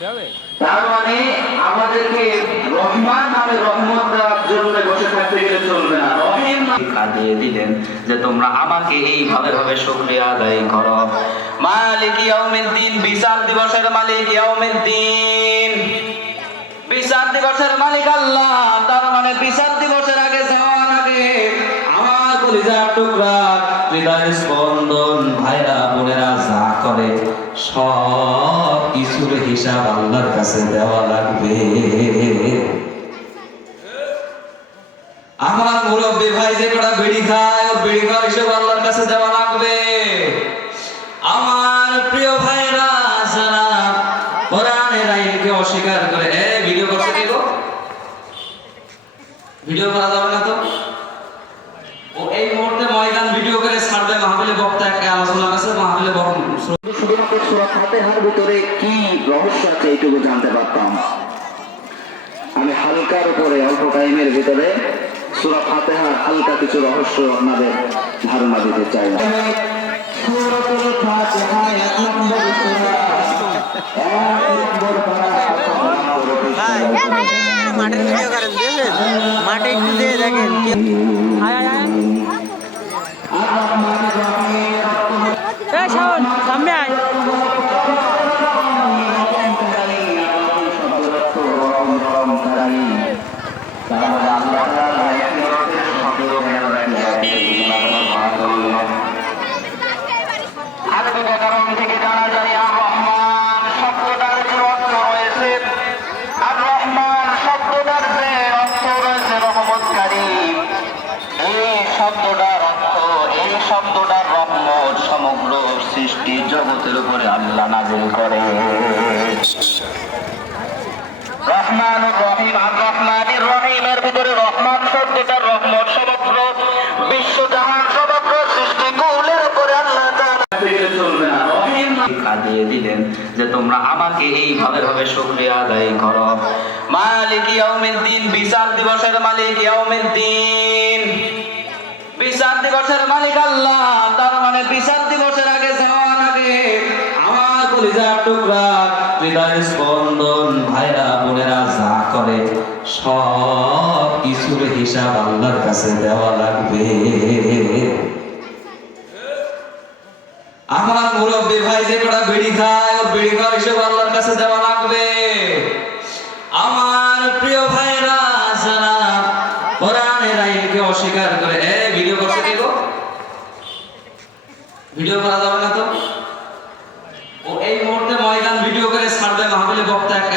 তার মানে আমাদেরকে রহমান নামে রহমত দেওয়ার জন্য বসে থাকতে গেলে চলবে না। রহিম দিয়ে দিলেন যে তোমরা আমাকে এইভাবে ভাবে শুকরিয়া আদায় করো। মালিক ইয়াউমিদ্দিন, বিচার দিবসের মালিক ইয়াউমিদ্দিন, বিচার দিবসের মালিক আল্লাহ। তার মানে বিচার দিবসের আগে যাওয়ার আগে আমার কলিজার টুকরা, হৃদয়ের স্পন্দন, ভাইরা বোনেরা যা করে সব কিছুর হিসাব আল্লাহর কাছে দেওয়া লাগবে। আমার মুরব্বী ভাই যে কটা বিড়ি খায়, ওর বিড়ি খাওয়ার হিসাব আল্লাহর কাছে দেওয়া লাগবে। আমার প্রিয় ভাইরা যারা কোরআনের আইনকে অস্বীকার করে, ভিডিও করছে কে গো? ভিডিও করা যাবে না তো? ও এই মুহূর্তে ময়দান ভিডিও করে ছাড়বে। মাহফিলে বক্তা একটা আলোচনা আছে, মাহফিলে শুধুমাত্র সূরা ফাতিহার ভিতরে কি রহস্য আছে এইটুকু জানতে পারতাম। আমি হালকার উপরে অল্প টাইমের ভিতরে সূরা ফাতিহার হালকা কিছু রহস্য আপনাদের ধারণা দিতে চাই। সূরাতুল ফাতিহা এক নম্বর সূরা, মাঠের ভিডিও করেন, দেখেন মাঠে একটু দিয়ে দেখেন। সামনে আয়। থেকে জানা যায় আর রহমান শব্দটার যে অর্থ রয়েছে, আর রহমান শব্দটার যে অর্থ রয়েছে রহমতকারী, এই শব্দটার অর্থ, এই শব্দটার রহমত সমগ্র সৃষ্টি জগতের উপরে আল্লাহ নাযিল করে। রহমানুর রহিম, আর রহমানির রহিমের ভিতরে রহমান শব্দটার রহমত সমগ্র বিশ্বজাহান, সমগ্র সৃষ্টি কুলের উপরে আল্লাহ চলবে না। রহিম দিয়ে দিলেন যে তোমরা আমাকে এইভাবে ভাবে শুকরিয়া আদায় করো। মালিক ইয়াউমিদ্দিন, বিচার দিবসের মালিক ইয়াউমিদ্দিন, বিচার দিবসের মালিক আল্লাহ। তার মানে বিচার দিবসের আগে যাওয়ার আগে আমার কলিজার টুকরা, হৃদয়ের স্পন্দন, ভাইরা বোনেরা যা করে সব কিছুর হিসাব আল্লাহর কাছে দেওয়া লাগবে। আমার মুরব্বী ভাই যে কটা বিড়ি খায়, ওর বিড়ি খাওয়ার হিসাব আল্লাহর কাছে দেওয়া লাগবে। আমার প্রিয় ভাইরা যারা কোরআনের আইনকে অস্বীকার করে, ভিডিও করছে কে গো? ভিডিও করা যাবে না তো? ও এই মুহূর্তে ময়দান ভিডিও করে ছাড়বে। মাহফিলে বক্তা একটা